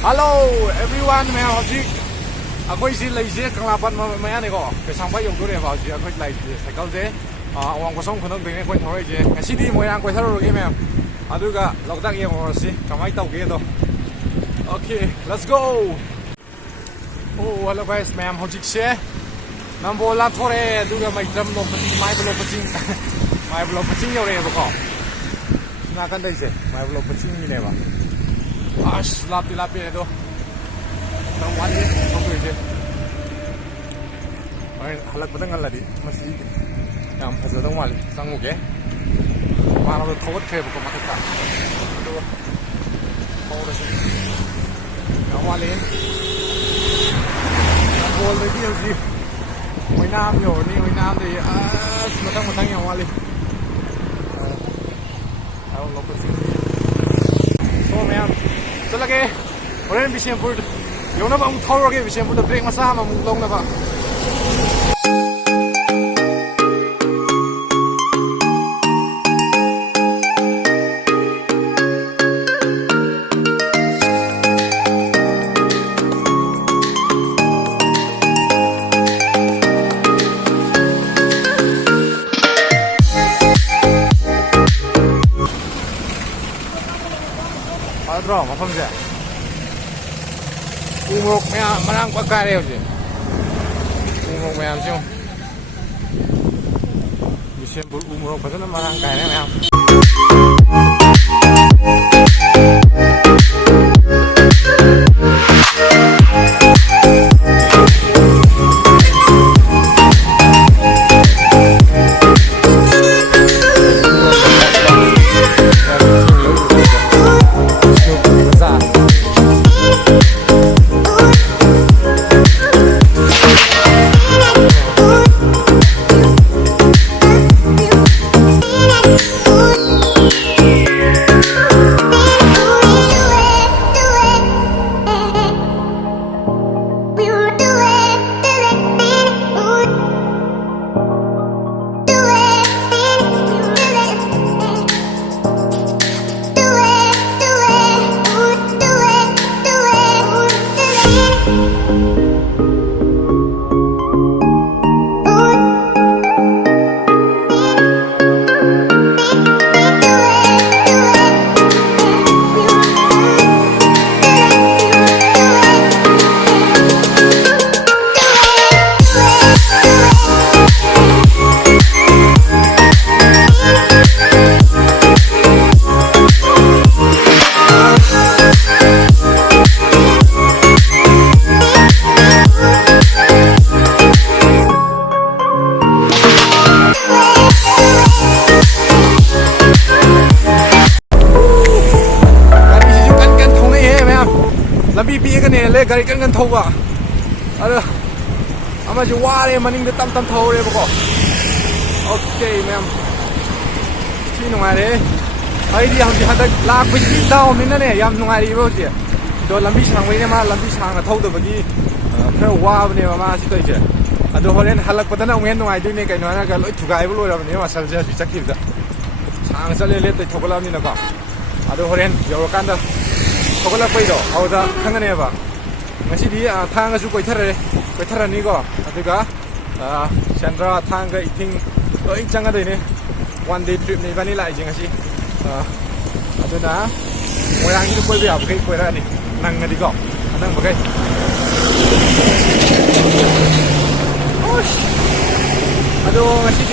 Hello everyone, मैं हौजी अखोई सी लेजे कंगलापन मैं ने को केसांबा योंदोरे हौजी अखोई लाइजे साइकल जे वांग कोसों खनक देने कोई थोड़े जे ngasi मोयांग कोई थरोगे मैम अदुगा लोकताक येंगोरसी कमाई तौगे दो okay let's go oh hello guys ma'am हौजी से नंबोला थोड़े अदुगा माइत्रम लो माइ ब्लो पचिंग माइ ब्लो पचिंग योरे बको ना kan dai se mai ब्लो पचिंग नि ने बा आश लापी लापी है तो नंग वाली हम तो इसे और हालत पतंग गल दी मसी याम फजर दंग वाली संग ओके मानो तो थोट थे बको मथका तो थोड़ा से याम वाली बोल दे की होजी ओइ नाम यो नि ओइ नाम दे आश मतंग मतंग याम वाली आओ लोको so मैम चलगे होरेन बिशेमपुर योनबा अमु थौरगे बिशेमपुर ब्रेक मसा अमु लौनबा Bro, mà không rẻ. Umok mẹ mà đang qua cài đều chứ. Umok mẹ chứ. Đi xem bút umok phải nó mà đang cài đấy mẹ không. Gari kan thouba ada ama ji ware maning de tam thore bako okay ma'am chi nungai re ai di ham ji hada lak bi ti daw min na ne yam nungai ri bo ji do lambi sang wei ne ma lambi sang na thau da bagi khara wa ne ma si toi je ado holen halak padana ngen nungai du ne kai na ga loi thugai bo loi ra ne ma sal je bi chakhi da sang chale le te thogala ni na ka ado holen yo kan da thogala pai do au da khang ne ba ngasi Thanga su koithara ni ko aduga Sendra Thanga eating loi changa dei ne one day trip ni bani lai ngasi aduna moyang ni koi bia kai koi ra ni nang ngadi ko nang bagai ado ngasi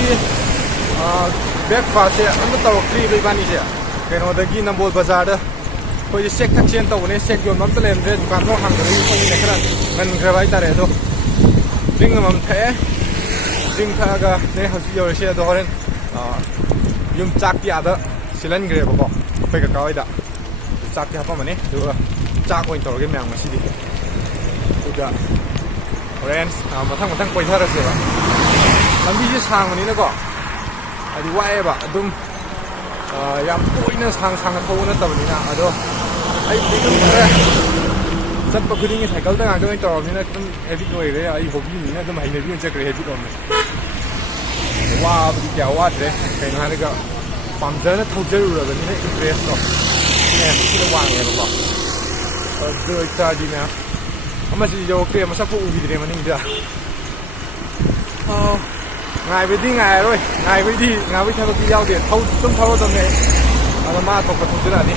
breakfast ya anda taw kri bei bani je keno dagi Nambol bazar da कोई सेक थक chain तो उन्हें सेक योन मम तले हमरे दुकान में हम रही कोई नहीं करा गन करवाई तारे तो जिंग मम थे जिंग था का ने हसी योर से तो हरें युम चाक की आधा सिलन ग्रे बको कोई का कावई दा चाक की हपा मने तो चाक कोई तो लगे मैंग मसी दी तो जा हरें मतंग कोई था रसे बा लंबी से सांग मनी ना को अभी वाए बा अदुम याम कोई ना सांग थो ना तब नहीं ना अदो आई बिकम खरे चट पकुदिंग साइकिल दा गाजो तो नि ना एकदम हेवी कोई रे आई हॉबी नि ना एकदम हाई हेवी चक्र हेवी तो में वा बड़ी क्या वा रे कहीं ना रे का ꯄꯥꯝꯖꯅ ꯊꯧꯖꯔꯨꯔꯕꯅꯤꯅ ꯏꯟꯇꯔꯦꯁꯇꯣ ꯁꯤꯅ ꯋꯥꯡꯉꯦꯕꯀꯣ ꯑꯗꯨ ꯑꯣꯏꯇꯥꯔꯗꯤ ꯃꯌꯥꯝ ꯑꯃꯁꯤ ꯌꯧꯔꯛꯇ꯭ꯔꯦ ꯃꯁꯛꯄꯨ ꯎꯈꯤꯗ꯭ꯔꯦ ꯃꯅꯤꯡꯗ ꯉꯥꯏꯕꯗꯤ ꯉꯥꯏꯔꯔꯣꯏ ꯉꯥꯏꯕꯩ ꯊꯕꯛꯇꯤ ꯌꯥꯎꯗꯦ ꯑꯗꯨꯝ ꯊꯧꯔꯗꯕꯅꯦ ꯑꯗꯣ ꯃꯥ ꯑꯇꯣꯞꯄ ꯊꯧꯖꯔꯛꯑꯅꯤ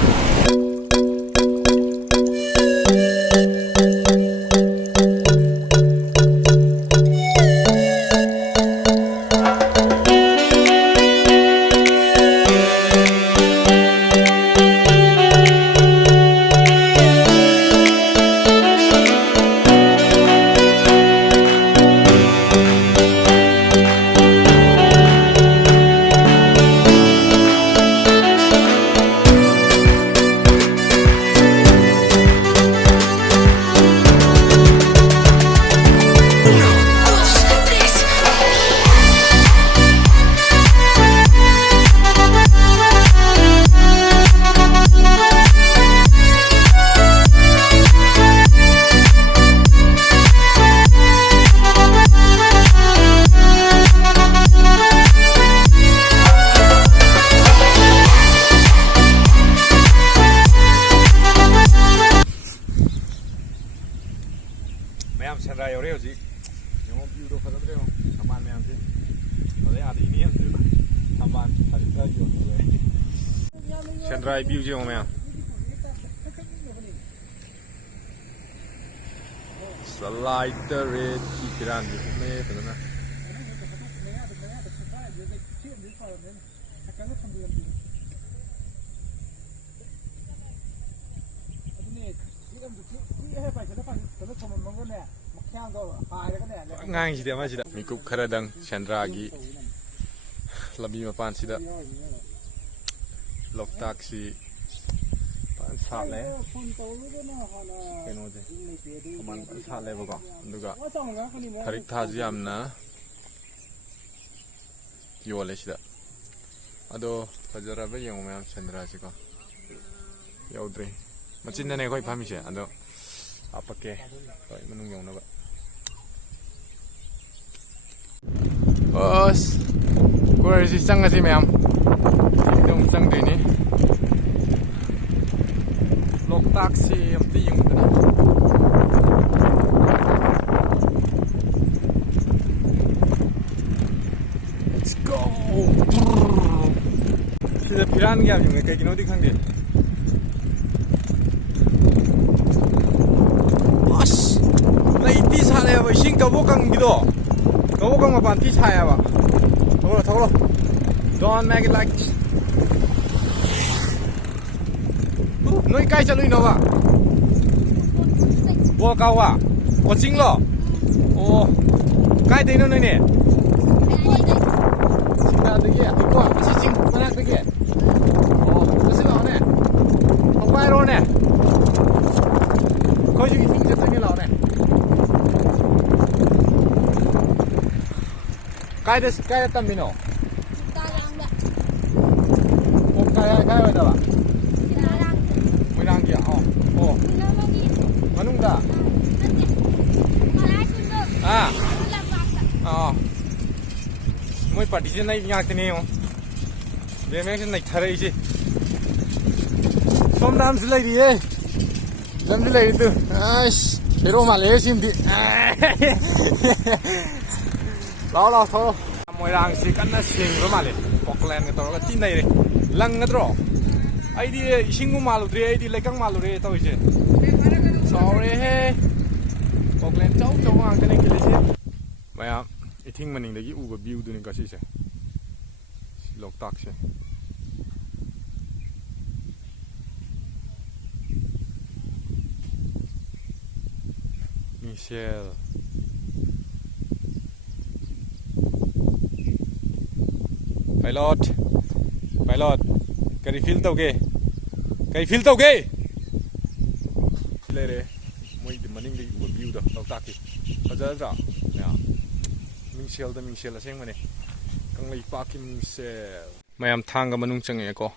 ꯃꯌꯥꯝ ꯁꯦꯟꯗ꯭ꯔꯥ ꯌꯧꯔꯦ ꯍꯧꯖꯤꯛ ꯌꯦꯡꯉꯣ ꯚ꯭ꯌꯨꯗꯣ ꯐꯖꯗ꯭ꯔꯦ ꯌꯦꯡꯉꯣ ꯊꯝꯕꯥꯜ ꯃꯌꯥꯝꯁꯦ ꯑꯗꯩ ꯑꯥꯗ ꯏꯅꯦ ꯑꯃꯁꯨ ꯊꯝꯕꯥꯜ ꯈꯔ ꯌꯣꯟꯈ꯭ꯔꯦ ꯁꯦꯟꯗ꯭ꯔꯥꯒꯤ ꯚ꯭ꯌꯨꯁꯦ ꯌꯦꯡꯉꯣ ꯃꯌꯥꯝ ꯆꯂꯥꯏꯇꯔꯦ ꯊꯤ ꯐꯤꯔꯥꯟꯗꯤ ꯎꯞꯅꯩ ꯐꯖꯅ ꯉꯥꯡꯁꯤꯗꯤ ꯑꯃꯁꯤꯗ ꯃꯤꯀꯨꯞ ꯈꯔꯗꯪ ꯁꯦꯟꯗ꯭ꯔꯥꯒꯤ ꯂꯝꯕꯤ ꯃꯄꯥꯟꯁꯤꯗ ꯂꯣꯛꯇꯥꯛꯁꯤ ꯐꯖꯅ ꯁꯥꯠꯂꯦ ꯀꯩꯅꯣꯁꯦ ꯀꯃꯥꯟ ꯐꯖꯅ ꯁꯥꯠꯂꯦꯕꯀꯣ ꯑꯗꯨꯒ ꯊꯔꯤꯛ ꯊꯥꯁꯤ ꯌꯥꯝꯅ ꯌꯣꯜꯂꯦ ꯁꯤꯗ ꯑꯗꯣ ꯐꯖꯔꯕ ꯌꯦꯡꯉꯣ ꯃꯌꯥꯝ ꯁꯦꯟꯗ꯭ꯔꯥꯁꯤꯀꯣ ꯌꯧꯗ꯭ꯔꯤ ꯃꯆꯤꯟꯗꯅꯦ ꯑꯩꯈꯣꯏ ꯐꯝꯃꯤꯁꯦ ꯑꯗꯣ ꯍꯥꯞꯄꯛꯀꯦ ꯍꯣꯏ ꯃꯅꯨꯡ ꯌꯧꯅꯕ ꯑꯁ ꯀꯣꯏꯔꯁꯤ ꯆꯪꯉꯁꯤ ꯃꯌꯥꯝ ꯑꯗꯨꯝ ꯆꯪꯗꯣꯏꯅꯤ ꯂꯣꯛꯇꯥꯛꯁꯤ ꯑꯝꯇ ꯌꯦꯡꯉꯨꯗꯅ Let's go sida piran ꯌꯥꯝ ꯌꯨꯡꯉꯦ ꯀꯩꯒꯤꯅꯣꯗꯤ ꯈꯪꯗꯦ ꯑꯁ ꯂꯩꯇꯤ ꯁꯥꯠꯂꯦꯕ ꯏꯁꯤꯡ ꯀꯕꯣꯛ ꯀꯪꯕꯤꯗꯣ ꯀꯕꯣꯛ ꯀꯪ ꯃꯄꯥꯟ ꯊꯤ ꯁꯥꯏꯌꯦꯕ ꯊꯧꯒꯠꯂꯣ don't make it like this ꯅꯣꯏ ꯀꯥꯏ ꯆꯠꯂꯨꯏꯅꯣꯕ ꯕꯣꯜ ꯀꯥꯎꯕ ꯀꯣꯆꯤꯡꯂꯣ ꯑꯣ ꯀꯥꯏꯗꯩꯅꯣ ꯅꯣꯏꯅꯦ ꯁꯤꯡꯗꯥꯗꯒꯤ ꯑꯗꯨꯀꯣ ꯑꯁꯤ ꯆꯤꯡ ꯃꯅꯥꯛꯇꯒꯤ ꯑꯣ ꯆꯠꯁꯤ ꯂꯥꯛꯑꯣꯅꯦ ꯄꯥꯏꯔꯣꯅꯦ ꯑꯩꯈꯣꯏꯁꯨ ꯏꯁꯤꯡ ꯆꯠꯇꯣꯏꯅꯦ ꯂꯥꯛꯑꯣꯅꯦ ꯀꯥꯏꯗ ꯇꯝꯃꯤꯅꯣ ꯑꯣ ꯀꯥꯏ ꯑꯣꯏꯗꯕ ꯃꯣꯏꯔꯥꯡꯒꯤ ꯑꯣ ꯃꯅꯨꯡꯗ ꯃꯣꯏ ꯄꯥꯔꯇꯤꯁꯦ ꯅꯩ ꯉꯥꯛꯇꯅꯦ ꯌꯦꯡꯉꯣ ꯕꯦꯃꯦꯛꯁꯦ ꯅꯩꯊꯔꯛꯏꯁꯦ ꯁꯣꯝꯗ ꯑꯃꯁꯨ ꯂꯩꯔꯤꯌꯦ ꯂꯝꯗꯤ ꯂꯩꯔꯤꯗꯨ ꯑꯁ ꯍꯦꯔꯣ ꯃꯥꯜꯂꯦ ꯁꯤꯃꯗꯤ ꯂꯥꯛꯑꯣ ꯊꯧꯔꯣ ꯃꯣꯏꯔꯥꯡꯁꯤ ꯀꯟꯅ ꯁꯦꯡꯕ ꯃꯥꯜꯂꯦ ꯄꯣꯀꯂꯦꯟꯒ ꯇꯧꯔꯒ ꯊꯤ ꯅꯩꯔꯦ ꯂꯪꯒꯗ꯭ꯔꯣ ꯑꯩꯗꯤ ꯏꯁꯤꯡꯕꯨ ꯃꯥꯜꯂꯨꯗ꯭ꯔꯦ ꯑꯩꯗꯤ ꯂꯩꯀꯪ ꯃꯥꯜꯂꯨꯔꯦ ꯇꯧꯔꯤꯁꯦ ꯆꯥꯎꯔꯦꯍꯦ ꯄꯣꯀꯂꯦꯟ ꯆꯧꯕ ꯉꯥꯛꯇꯅꯦ ꯈꯤꯜꯂꯤꯁꯦ ꯃꯌꯥꯝ ꯏꯊꯤꯡ ꯃꯅꯤꯡꯗꯒꯤ ꯎꯕ ꯚ꯭ꯌꯨꯗꯨꯅꯤ ꯀꯁꯤꯁꯦ ꯂꯣꯛꯇꯥꯛꯁꯦ ꯃꯤꯁꯦꯜ ꯄꯥꯏꯂꯣꯠ ꯀꯔꯤ ꯐꯤꯜ ꯇꯧꯒꯦ ꯂꯩꯔꯦ ꯃꯣꯏꯒꯤ ꯃꯅꯤꯡꯗꯒꯤ ꯎꯕ ꯚ꯭ꯌꯨꯗꯣ ꯂꯣꯛꯇꯥꯛꯀꯤ ꯐꯖꯗ꯭ꯔꯥ ꯃꯌꯥꯝ ꯃꯤꯡꯁꯦꯜ ꯑꯁꯦꯡꯕꯅꯦ ꯀꯪꯂꯩꯄꯥꯛꯀꯤ ꯃꯤꯡꯁꯦꯜ ꯃꯌꯥꯝ ꯊꯥꯡꯒ ꯃꯅꯨꯡ ꯆꯪꯉꯛꯑꯦꯀꯣ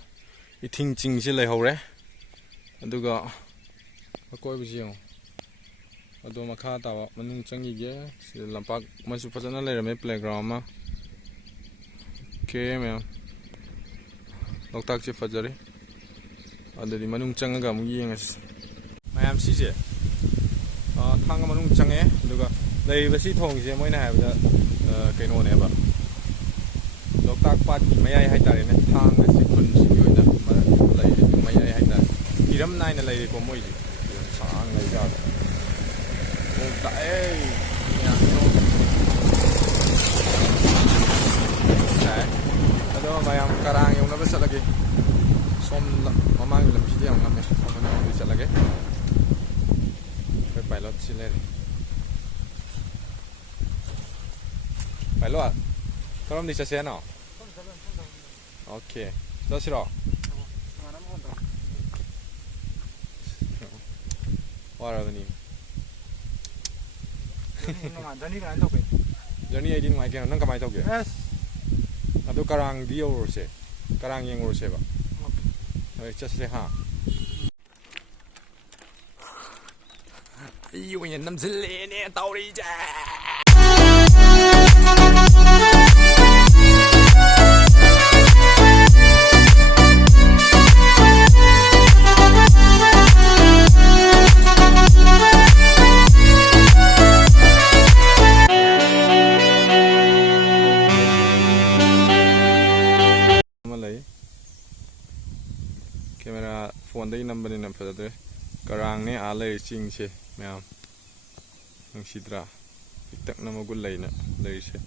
ꯏꯊꯤꯡ ꯆꯤꯡꯁꯤ ꯂꯩꯍꯧꯔꯦ ꯑꯗꯨꯒ ꯑꯀꯣꯏꯕꯁꯤ ꯌꯦꯡꯉꯣ ꯑꯗꯣ ꯃꯈꯥ ꯇꯥꯕ ꯃꯅꯨꯡ ꯆꯪꯈꯤꯒꯦ ꯁꯤꯗ ꯂꯝꯄꯥꯛ ꯑꯃꯁꯨ ꯐꯖꯅ ꯂꯩꯔꯝꯃꯦ ꯄ꯭ꯂꯦꯒ꯭ꯔꯥꯎꯟ ꯑꯃ ꯑꯣꯀꯦ ꯃꯌꯥꯝ Loktak che fajari adadi manung changa mu yengas mayam si je thanga manung change duga lei ba si thong je moina ha ba kaino ne ba Loktak pat mayai hai tare ne thanga si khun si yoina lei mayai hai tare hiram nai na lei ko moi sang lei ja o ta ei ya no ado mayam karang yung na ba sa lagi som mamang lam si yang lam som na di sa lagi pilot sila pilot karam di sa siya no okay so siro wala ba ni journey ay din ngai kaya nang kamay tawag yes ado karang di or se karang yang or se ba just le ha ayo yan nam sile ne tawri ja camera phone day number ni nam phada karang ne alai ching che myam nang sidra tak na magul lai na lai se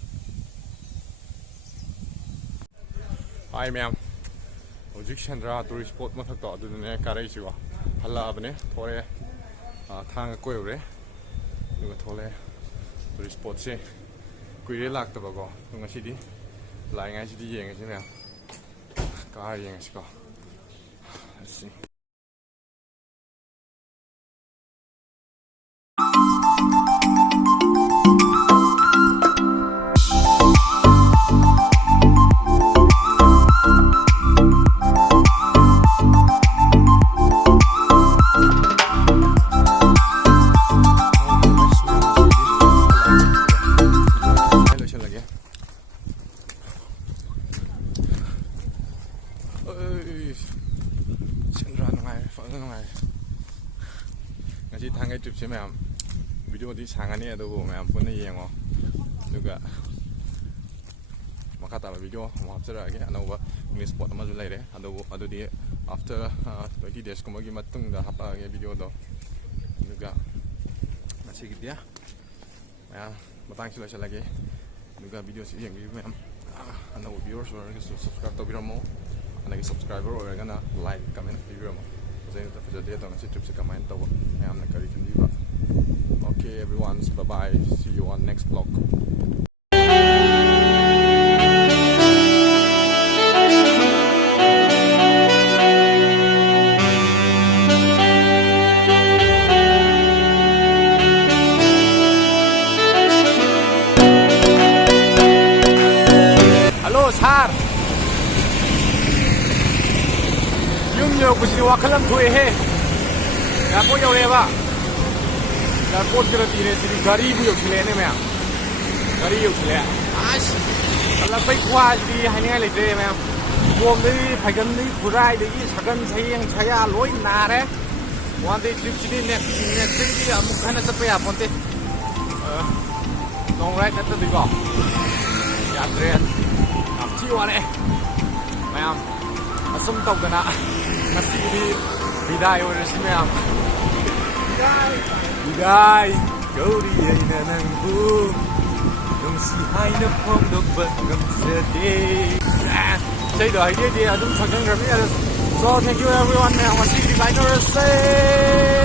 hi myam ojik Sendra tourist spot ma thak to adu ne karai chi wa hala bane thore thang ko yore nu thole tourist spot se kuire lak ta ba go nang si di lai ngai si di yeng si myam ka yeng si ko let's see ngasi Thanga trip se myam video di sangani adubu myam punna yengo duga makata video mo hapsara age anauba English spot ama ju laire adubu adudi after 20 days kuma gi matung da hapa age video do duga ngasi gidia myam batang sila sila lagi duga video si yengbiyu myam anauba viewers or subscribe to biramo anagi subscriber or gana like comment biramo jadi atau ngasih trip sekamain tahu yang nak kari kendi ba. Okay everyone, bye bye, see you on next vlog. Halo Sar. Yo kusi wakalam tuhe he ya ko yo reba ya ko kira tire tiri gari bu yo khile ne me gari yo khile ash ala pai khwa di hani ngai le te me bom dei phagan dei purai dei sagan sayang saya loi na re one day trip chidi next di amuk khana sa pa ponte long ride na to di go ya tre am chi wa le mayam asum tau kana nasi di bidai or myam bidai gauri ai na nang bu dong si hai na phong dok ba ngam se de say do idea adum thakang rami so thank you everyone myam nasi di bidai or say